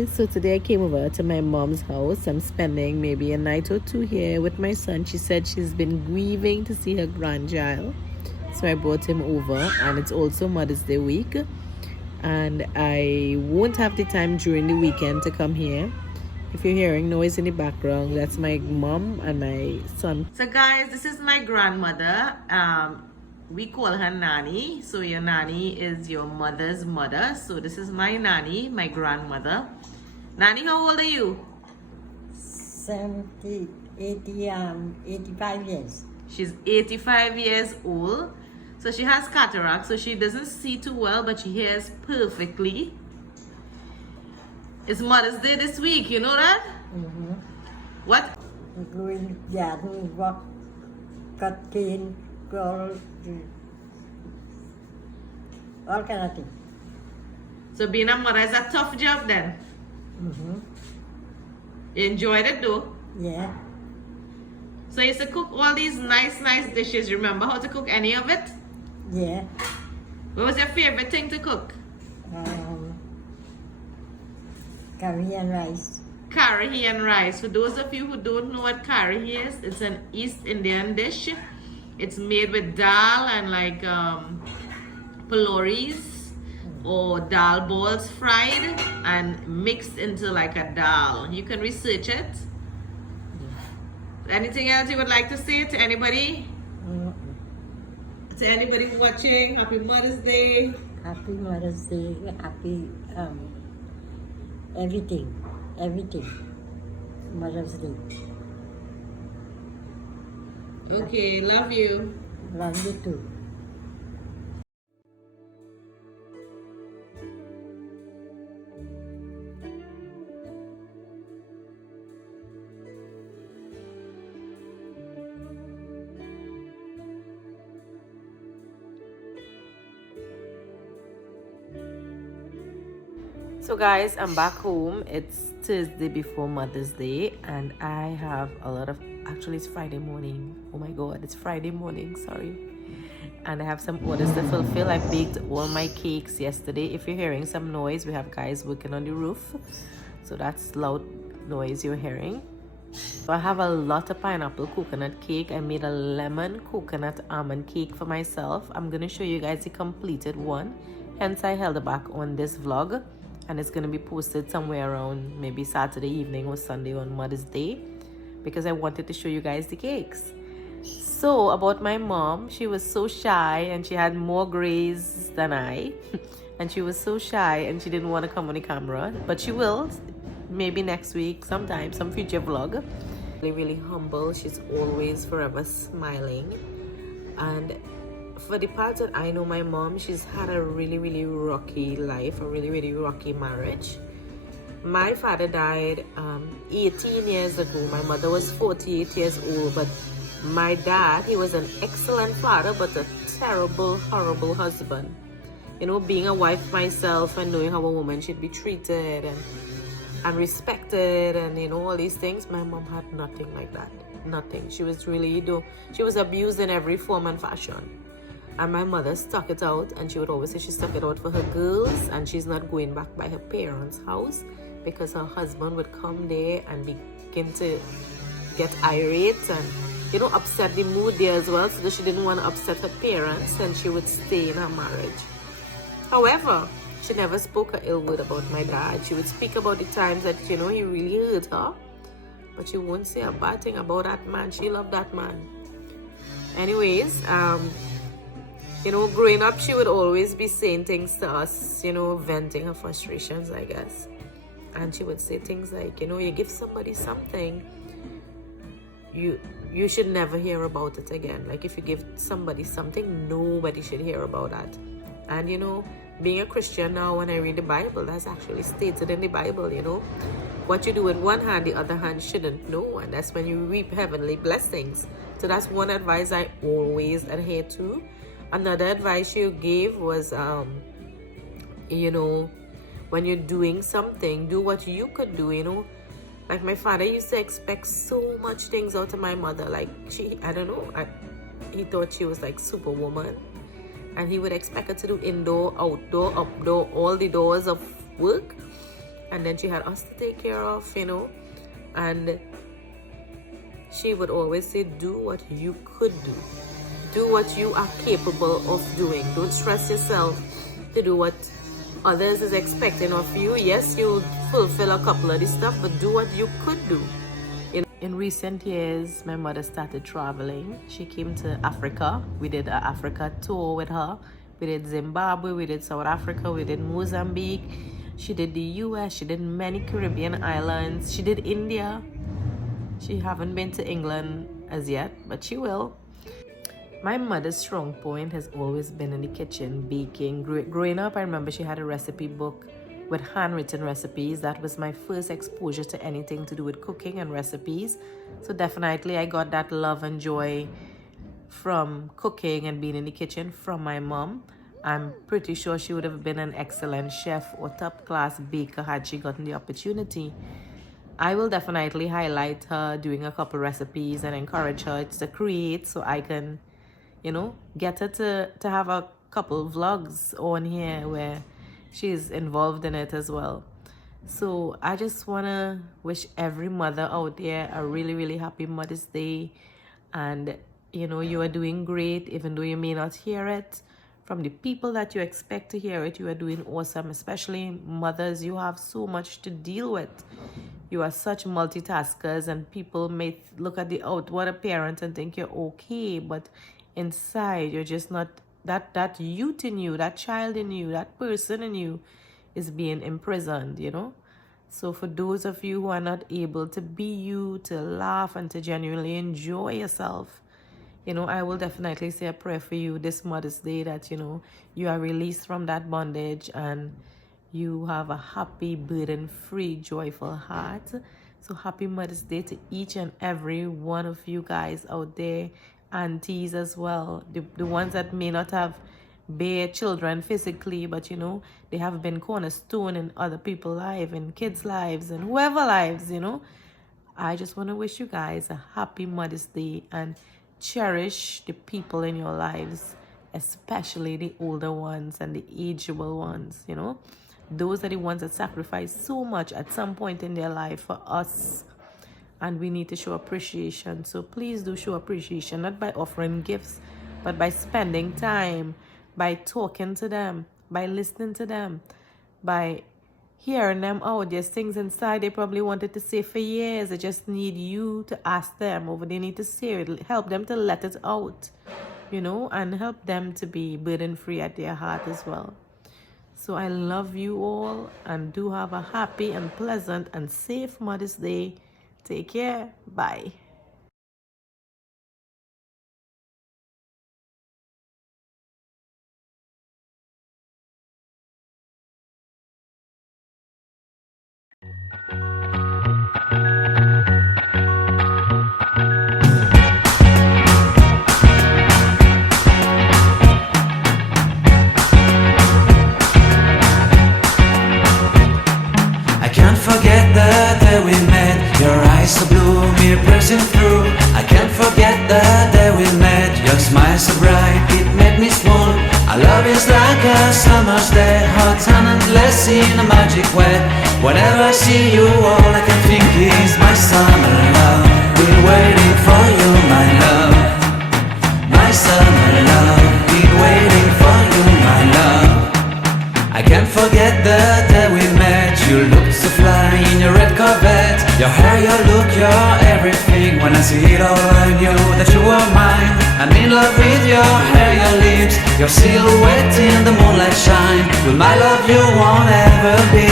guys, so today I came over to my mom's house. I'm spending maybe a night or two here with my son. She said she's been grieving to see her grandchild, so I brought him over, and it's also Mother's Day week, and I won't have the time during the weekend to come here. If you're hearing noise in the background, that's my mom and my son. So guys, this is my grandmother. We call her Nani. So your Nani is your mother's mother. So this is my Nani, my grandmother. Nani, how old are you? 70, 80, 85 years. She's 85 years old. So she has cataract, so she doesn't see too well, but she hears perfectly. It's Mother's Day this week, you know that? Mm-hmm. What? Going garden, walk, cut cane, all kind of things. So being a mother is a tough job then? Mm-hmm. You enjoyed it though? Yeah. So you used to cook all these nice dishes. Remember how to cook any of it? Yeah. What was your favorite thing to cook? Curry and rice. Curry and rice. For those of you who don't know what curry is, it's an East Indian dish. It's made with dal and like paloris or dal balls fried and mixed into like a dal. You can research it. Anything else you would like to say to anybody? To anybody watching, happy Mother's Day. Happy Mother's Day. Happy everything. Mother's Day. Okay, love you. Love you too. So guys, I'm back home. It's Thursday before Mother's Day, and I have a lot of, actually it's Friday morning. Oh my god, it's Friday morning, sorry. And I have some orders to fulfill. I baked all my cakes yesterday. If you're hearing some noise, we have guys working on the roof, so that's loud noise you're hearing. So I have a lot of pineapple coconut cake. I made a lemon coconut almond cake for myself. I'm gonna show you guys the completed one, hence I held it back on this vlog, and it's going to be posted somewhere around maybe Saturday evening or Sunday on Mother's Day, because I wanted to show you guys the cakes. So about my mom, she was so shy and she had more grays than I and she was so shy and she didn't want to come on the camera, but she will maybe next week, sometime, some future vlog. Really humble. She's always forever smiling, and for the part that I know my mom, she's had a really rocky life, a really rocky marriage. My father died 18 years ago. My mother was 48 years old, but my dad, he was an excellent father, but a terrible, horrible husband. You know, being a wife myself and knowing how a woman should be treated and respected and, you know, all these things, my mom had nothing like that. Nothing. She was really, she was abused in every form and fashion. And my mother stuck it out, and she would always say she stuck it out for her girls, and she's not going back by her parents' house because her husband would come there and begin to get irate and, you know, upset the mood there as well. So she didn't want to upset her parents, and she would stay in her marriage. However, she never spoke a ill word about my dad. She would speak about the times that, you know, he really hurt her, but she won't say a bad thing about that man. She loved that man. Anyways, you know, growing up, she would always be saying things to us, you know, venting her frustrations, I guess. And she would say things like, you know, you give somebody something, you should never hear about it again. Like, if you give somebody something, nobody should hear about that. And, you know, being a Christian now, when I read the Bible, that's actually stated in the Bible, you know. What you do with one hand, the other hand shouldn't know. And that's when you reap heavenly blessings. So that's one advice I always adhere to. Another advice you gave was, you know, when you're doing something, do what you could do, you know. Like, my father used to expect so much things out of my mother. Like, I don't know, he thought she was like Superwoman. And he would expect her to do indoor, outdoor, updoor, all the doors of work. and then she had us to take care of, you know. And she would always say, do what you could do what you are capable of doing. Don't stress yourself to do what others is expecting of you. Yes, you'll fulfill a couple of this stuff, but do what you could do. In recent years, my mother started traveling. She came to Africa. We did an Africa tour with her. We did Zimbabwe, we did South Africa, we did Mozambique. She did the US, she did many Caribbean islands. She did India. She haven't been to England as yet, but she will. My mother's strong point has always been in the kitchen, baking. Growing up, I remember she had a recipe book with handwritten recipes. That was my first exposure to anything to do with cooking and recipes. So definitely I got that love and joy from cooking and being in the kitchen from my mom. I'm pretty sure she would have been an excellent chef or top class baker had she gotten the opportunity. I will definitely highlight her doing a couple recipes and encourage her to create, so I can, you know, get her to have a couple vlogs on here where she's involved in it as well. So I just want to wish every mother out there a really, really happy Mother's Day. And, you know, you are doing great, even though you may not hear it from the people that you expect to hear it. You are doing awesome, especially mothers. You have so much to deal with. You are such multitaskers, and people may look at the outward appearance and think you're okay, but inside you're just not. That youth in you, that child in you, that person in you is being imprisoned, you know. So for those of you who are not able to be you, to laugh and to genuinely enjoy yourself, you know, I will definitely say a prayer for you this Mother's Day, that, you know, you are released from that bondage and you have a happy, burden-free, joyful heart. So happy Mother's Day to each and every one of you guys out there, aunties as well, the ones that may not have bare children physically, but, you know, they have been cornerstone in other people's lives, in kids' lives, and whoever lives, you know. I just want to wish you guys a happy Mother's Day and cherish the people in your lives, especially the older ones and the ageable ones, you know. Those are the ones that sacrifice so much at some point in their life for us, and we need to show appreciation. So please do show appreciation, not by offering gifts, but by spending time, by talking to them, by listening to them, by hearing them out. There's things inside they probably wanted to say for years. They just need you to ask them, or they need to say it. Help them to let it out, you know, and help them to be burden-free at their heart as well. So I love you all, and do have a happy and pleasant and safe Mother's Day. Take care. Bye. I can't forget the day we met. Your eyes so blue, me piercing through. I can't forget the day we met. Your smile so bright, it made me swoon. Our love is like a summer's day, hot and endless in a magic way. Whenever I see you, all I can think is my summer love. Been waiting for you, my love. My summer love. Been waiting for you, my love. I can't forget the day we met. You looked so fly in your red Corvette. Your hair, your look, your everything. When I see it all, I knew that you were mine. I'm in love with your hair, your lips, your silhouette in the moonlight shine. With my love you won't ever be